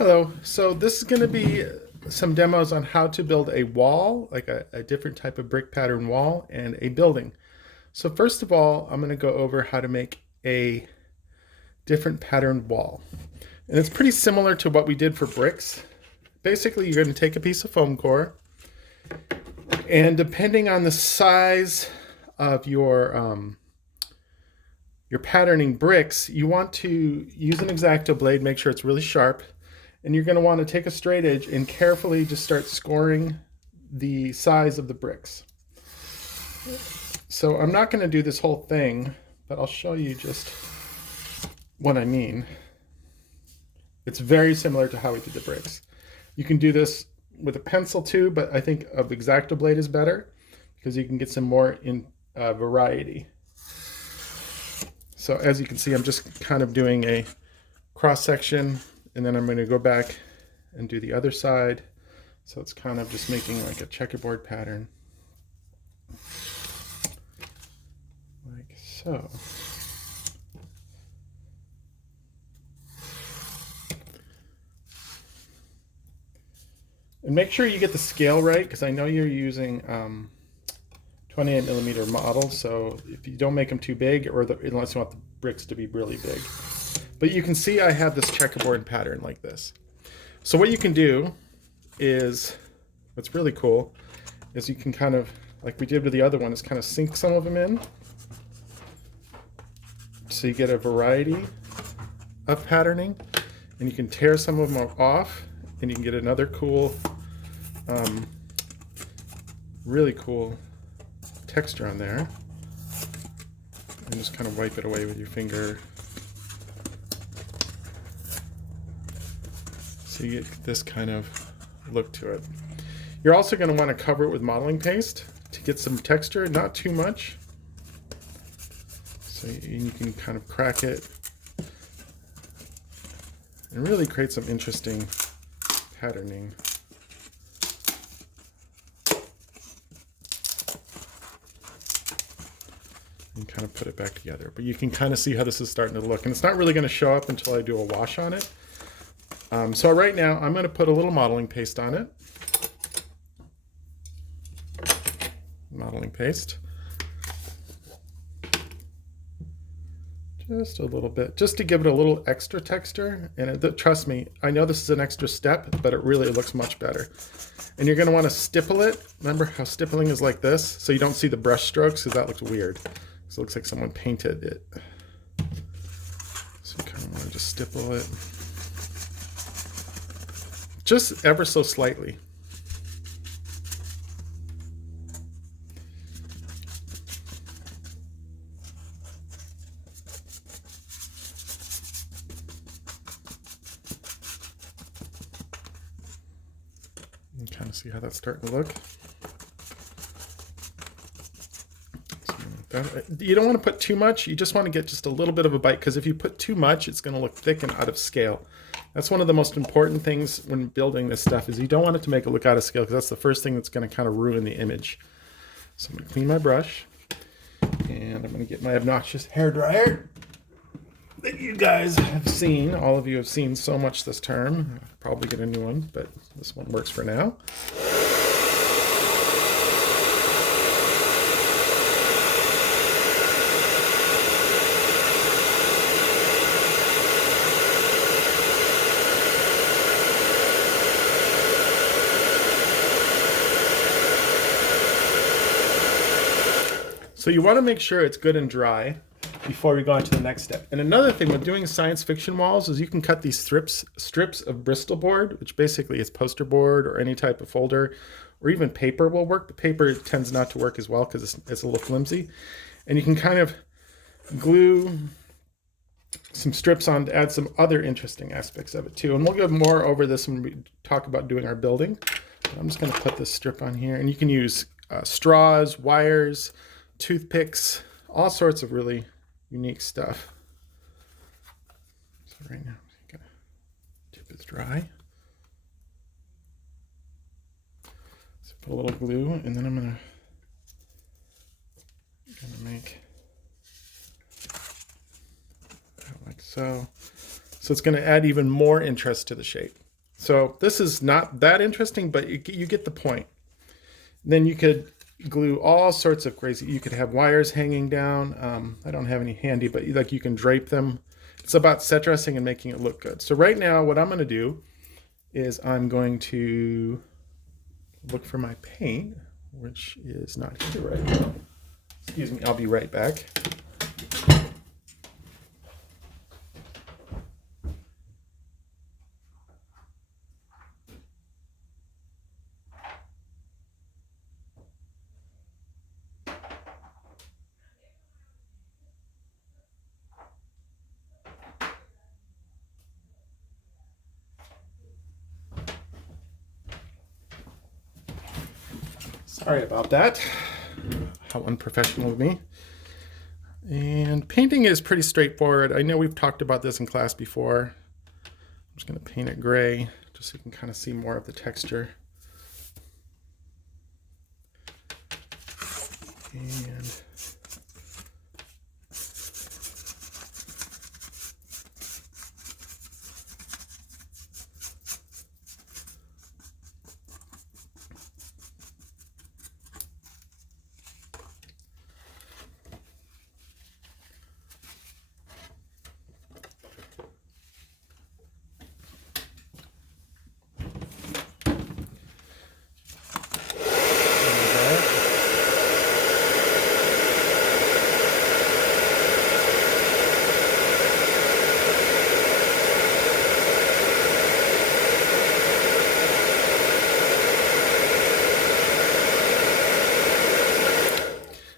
Hello. So this is going to be some demos on how to build a wall, like a different type of brick pattern wall, and a building. So first of all, I'm going to go over how to make a different pattern wall. And it's pretty similar to what we did for bricks. Basically, you're going to take a piece of foam core, and depending on the size of your patterning bricks, you want to use an X-Acto blade, make sure it's really sharp, and you're going to want to take a straight edge and carefully just start scoring the size of the bricks. So I'm not going to do this whole thing, but I'll show you just what I mean. It's very similar to how we did the bricks. You can do this with a pencil too, but I think a X-Acto blade is better because you can get some more variety. So as you can see, I'm just kind of doing a cross section, and then I'm going to go back and do the other side. So it's kind of just making like a checkerboard pattern. Like so. And make sure you get the scale right, because I know you're using 28 millimeter models, so if you don't make them too big, or unless you want the bricks to be really big. But you can see I have this checkerboard pattern like this. So what you can do is, what's really cool, is you can kind of, like we did with the other one, is kind of sink some of them in. So you get a variety of patterning, and you can tear some of them off, and you can get another cool, really cool texture on there. And just kind of wipe it away with your finger. So you get this kind of look to it. You're also going to want to cover it with modeling paste to get some texture, not too much. So you can kind of crack it and really create some interesting patterning. And kind of put it back together. But you can kind of see how this is starting to look. And it's not really going to show up until I do a wash on it. So right now I'm going to put a little modeling paste on it. Modeling paste. Just a little bit, just to give it a little extra texture. And trust me, I know this is an extra step, but it really looks much better. And you're going to want to stipple it. Remember how stippling is like this? So you don't see the brush strokes, because that looks weird. So it looks like someone painted it. So you kind of want to just stipple it. Just ever so slightly. You can kind of see how that's starting to look. You don't want to put too much. You just want to get just a little bit of a bite, because if you put too much, it's going to look thick and out of scale. That's one of the most important things when building this stuff, is you don't want it to make it look out of scale, because that's the first thing that's going to kind of ruin the image. So I'm going to clean my brush, and I'm going to get my obnoxious hairdryer that you guys have seen. All of you have seen so much this term. I'll probably get a new one, but this one works for now. So you want to make sure it's good and dry before we go on to the next step. And another thing with doing science fiction walls is you can cut these strips of Bristol board, which basically is poster board or any type of folder, or even paper will work. The paper tends not to work as well because it's a little flimsy. And you can kind of glue some strips on to add some other interesting aspects of it too. And we'll go more over this when we talk about doing our building. But I'm just going to put this strip on here, and you can use straws, wires, toothpicks, all sorts of really unique stuff. So right now I'm gonna tip it dry. So put a little glue, and then I'm gonna make like so. So it's going to add even more interest to the shape. So this is not that interesting, but you get the point. Then you could glue all sorts of crazy. You could have wires hanging down. I don't have any handy, but like you can drape them. It's about set dressing and making it look good. So right now, what I'm going to do is I'm going to look for my paint, which is not here right now. Excuse me, I'll be right back. Sorry about that. How unprofessional of me. And painting is pretty straightforward. I know we've talked about this in class before. I'm just going to paint it gray just so you can kind of see more of the texture. And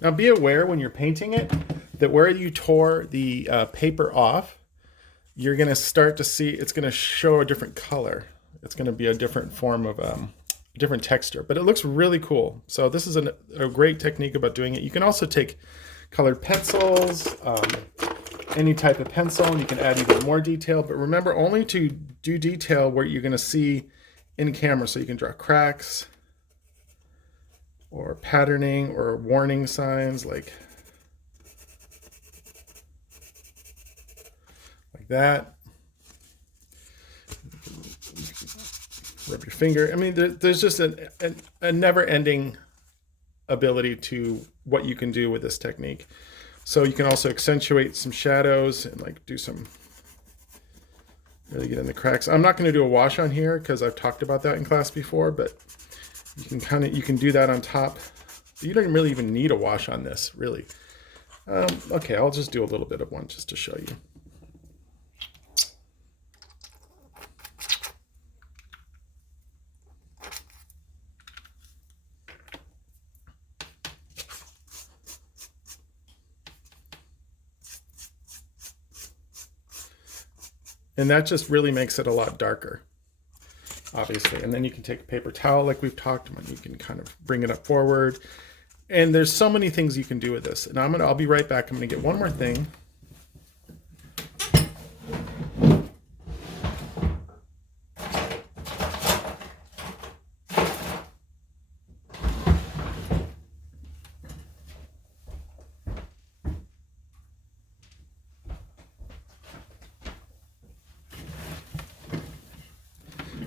now be aware when you're painting it that where you tore the paper off, you're going to start to see it's going to show a different color. It's going to be a different form of different texture, but it looks really cool. So this is a great technique about doing it. You can also take colored pencils, any type of pencil, and you can add even more detail. But remember only to do detail where you're going to see in camera, so you can draw cracks or patterning or warning signs like that. Rub your finger. I mean, there's just a never-ending ability to what you can do with this technique. So you can also accentuate some shadows and like do some, really get in the cracks. I'm not going to do a wash on here because I've talked about that in class before, but you can do that on top. You don't really even need a wash on this, really. Okay, I'll just do a little bit of one just to show you. And that just really makes it a lot darker, obviously. And then you can take a paper towel like we've talked about. You can kind of bring it up forward. And there's so many things you can do with this. And I'll be right back. I'm going to get one more thing.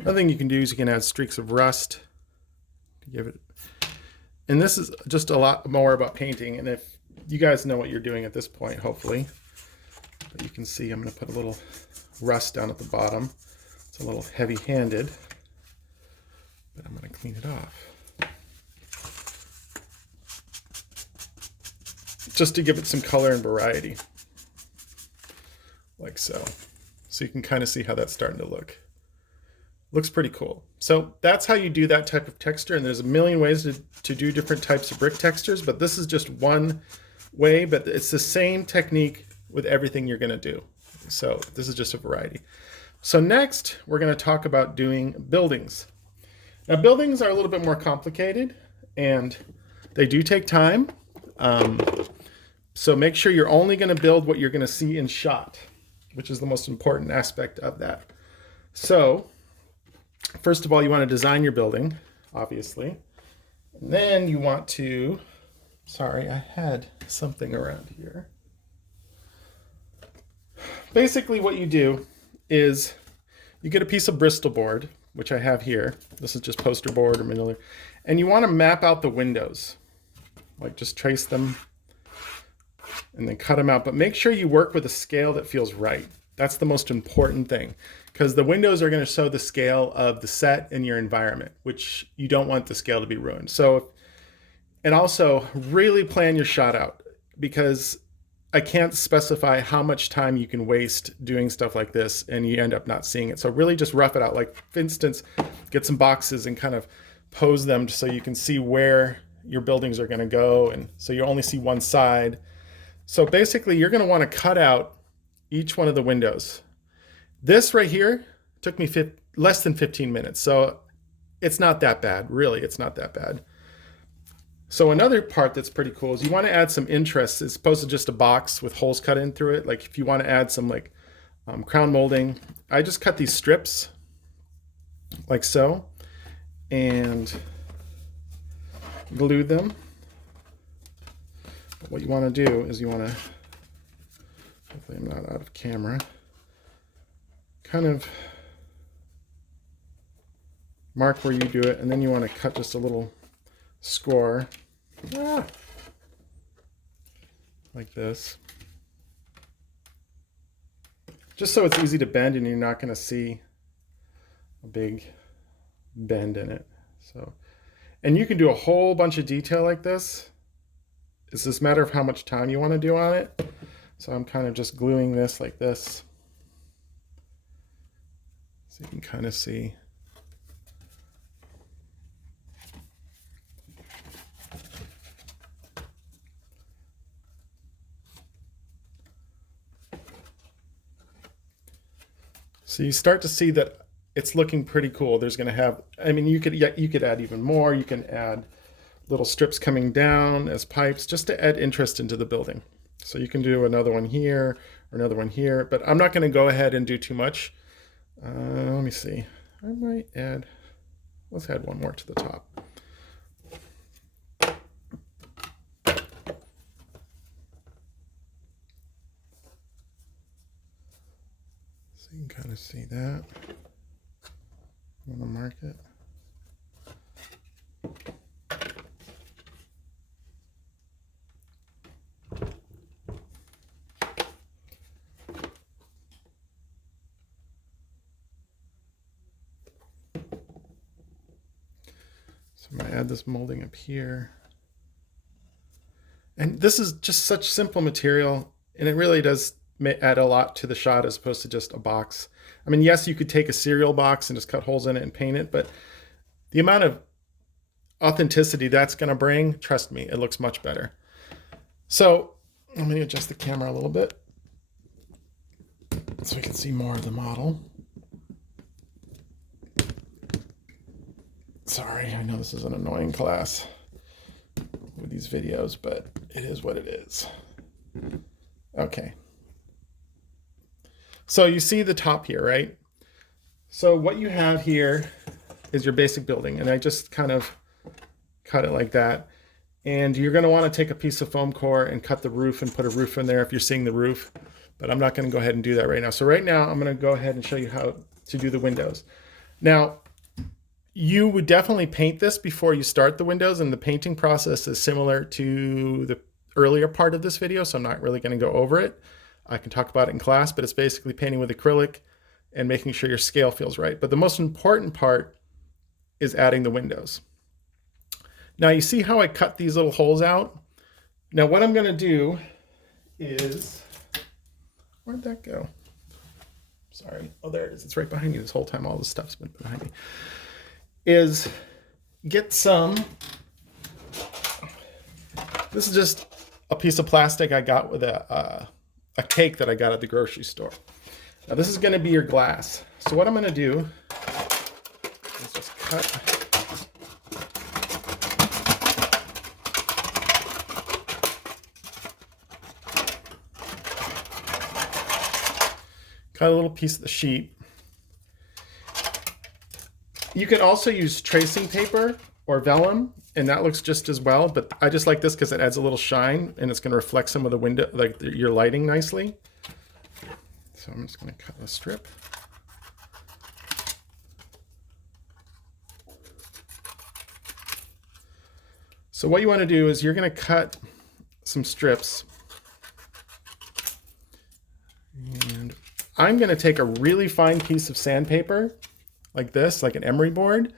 Another thing you can do is you can add streaks of rust to give it. And this is just a lot more about painting. And if you guys know what you're doing at this point, hopefully, but you can see I'm going to put a little rust down at the bottom. It's a little heavy-handed, but I'm going to clean it off. Just to give it some color and variety, like so. So you can kind of see how that's starting to look. Looks pretty cool. So that's how you do that type of texture. And there's a million ways to do different types of brick textures, but this is just one way, but it's the same technique with everything you're going to do. So this is just a variety. So next, we're going to talk about doing buildings. Now, buildings are a little bit more complicated, and they do take time. So make sure you're only going to build what you're going to see in shot, which is the most important aspect of that. So first of all, you want to design your building, obviously. And then you want to, sorry, I had something around here. Basically what you do is you get a piece of Bristol board, which I have here. This is just poster board or manila. And you want to map out the windows. Like just trace them and then cut them out. But make sure you work with a scale that feels right. That's the most important thing, because the windows are going to show the scale of the set and your environment, which you don't want the scale to be ruined. So, and also really plan your shot out, because I can't specify how much time you can waste doing stuff like this and you end up not seeing it. So really just rough it out. Like for instance, get some boxes and kind of pose them so you can see where your buildings are going to go. And so you only see one side. So basically you're going to want to cut out each one of the windows. This right here took me less than 15 minutes. So it's not that bad. Really, it's not that bad. So another part that's pretty cool is you want to add some interest as opposed to just a box with holes cut in through it. Like if you want to add some like crown molding, I just cut these strips like so and glue them. But what you want to do is you want to, hopefully I'm not out of camera, kind of mark where you do it, and then you want to cut just a little score like this, just so it's easy to bend and you're not going to see a big bend in it. So, and you can do a whole bunch of detail like this. It's just a matter of how much time you want to do on it. So I'm kind of just gluing this like this, so you can kind of see. So you start to see that it's looking pretty cool. There's going to have, I mean, you could add even more. You can add little strips coming down as pipes just to add interest into the building. So you can do another one here or another one here, but I'm not going to go ahead and do too much. Let me see. I might add, let's add one more to the top. So you can kind of see that. I'm going to mark it. So I'm going to add this molding up here. And this is just such simple material, and it really does add a lot to the shot as opposed to just a box. I mean, yes, you could take a cereal box and just cut holes in it and paint it, but the amount of authenticity that's going to bring, trust me, it looks much better. So let me adjust the camera a little bit so we can see more of the model. Sorry, I know this is an annoying class with these videos, but it is what it is. Okay. So you see the top here, right? So what you have here is your basic building, and I just kind of cut it like that. And you're going to want to take a piece of foam core and cut the roof and put a roof in there if you're seeing the roof, but I'm not going to go ahead and do that right now. So right now I'm going to go ahead and show you how to do the windows. Now, you would definitely paint this before you start the windows, and the painting process is similar to the earlier part of this video, so I'm not really going to go over it. I can talk about it in class, but it's basically painting with acrylic and making sure your scale feels right. But the most important part is adding the windows. Now you see how I cut these little holes out? Now what I'm going to do is, where'd that go? Sorry. Oh, there it is. It's right behind me this whole time. All this stuff's been behind me. Is get some, this is just a piece of plastic I got with a cake that I got at the grocery store. Now this is going to be your glass. So what I'm going to do is just cut a little piece of the sheet. You can also use tracing paper or vellum, and that looks just as well, but I just like this because it adds a little shine and it's going to reflect some of the window, like your lighting nicely. So I'm just going to cut a strip. So what you want to do is you're going to cut some strips. And I'm going to take a really fine piece of sandpaper like this, like an emery board.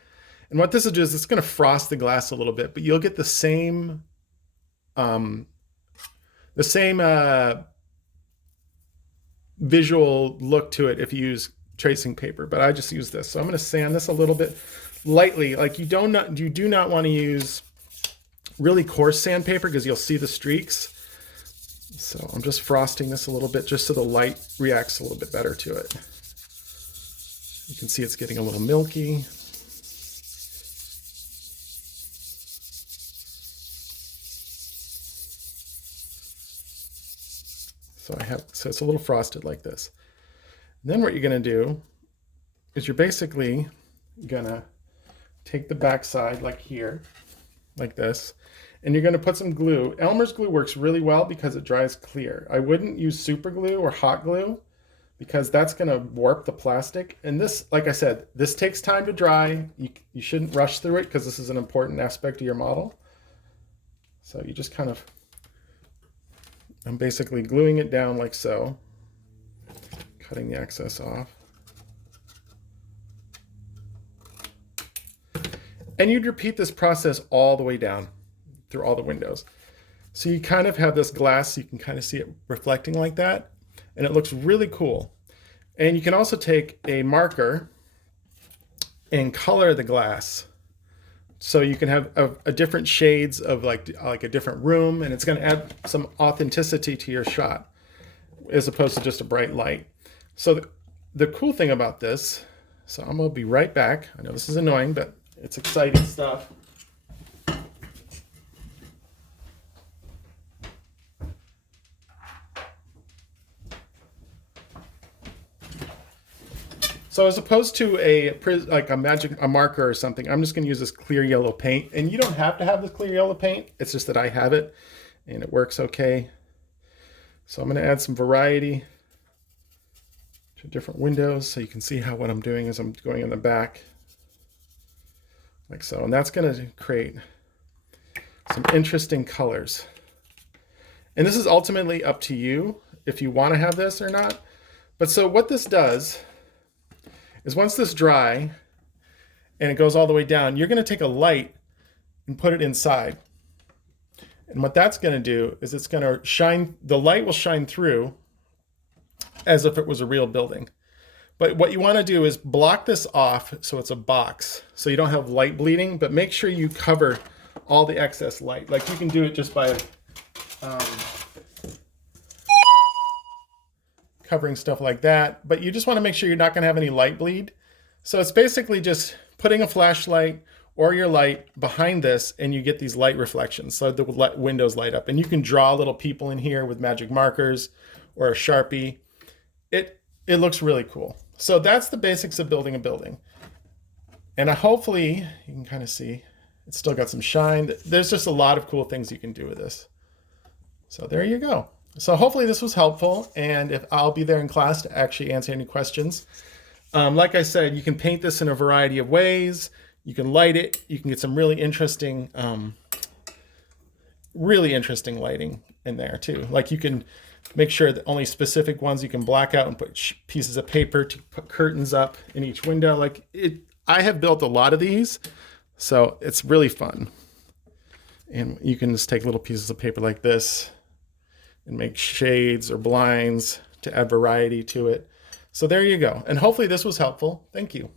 And what this will do is it's going to frost the glass a little bit, but you'll get the same visual look to it if you use tracing paper, but I just use this. So I'm going to sand this a little bit lightly. Like you do not want to use really coarse sandpaper because you'll see the streaks. So I'm just frosting this a little bit just so the light reacts a little bit better to it. You can see it's getting a little milky. So it's a little frosted like this. And then what you're going to do is you're basically going to take the back side like here, like this, and you're going to put some glue. Elmer's glue works really well because it dries clear. I wouldn't use super glue or hot glue because that's going to warp the plastic. And this, like I said, this takes time to dry. You shouldn't rush through it because this is an important aspect of your model. So you just kind of, I'm basically gluing it down like so, cutting the excess off. And you'd repeat this process all the way down through all the windows. So you kind of have this glass, you can kind of see it reflecting like that, and it looks really cool. And you can also take a marker and color the glass. So you can have a different shades of like a different room, and it's going to add some authenticity to your shot as opposed to just a bright light. So the cool thing about this, so I'm going to be right back. I know this is annoying, but it's exciting stuff. So as opposed to a marker or something, I'm just going to use this clear yellow paint. And you don't have to have this clear yellow paint. It's just that I have it and it works okay. So I'm going to add some variety to different windows so you can see what I'm doing as I'm going in the back. Like so. And that's going to create some interesting colors. And this is ultimately up to you if you want to have this or not. But so what this does is once this dry and it goes all the way down, you're going to take a light and put it inside. And what that's going to do is it's going to shine, the light will shine through as if it was a real building. But what you want to do is block this off so it's a box, so you don't have light bleeding, but make sure you cover all the excess light. Like you can do it just by covering stuff like that, but you just want to make sure you're not going to have any light bleed. So it's basically just putting a flashlight or your light behind this and you get these light reflections. So the windows light up and you can draw little people in here with magic markers or a Sharpie. It looks really cool. So that's the basics of building a building. And hopefully you can kind of see it's still got some shine. There's just a lot of cool things you can do with this. So there you go. So hopefully this was helpful, and if I'll be there in class to actually answer any questions. Like I said, you can paint this in a variety of ways. You can light it. You can get some really interesting lighting in there too. Like you can make sure that only specific ones you can black out and put pieces of paper to put curtains up in each window. Like I have built a lot of these, so it's really fun. And you can just take little pieces of paper like this and make shades or blinds to add variety to it. So there you go. And hopefully this was helpful. Thank you.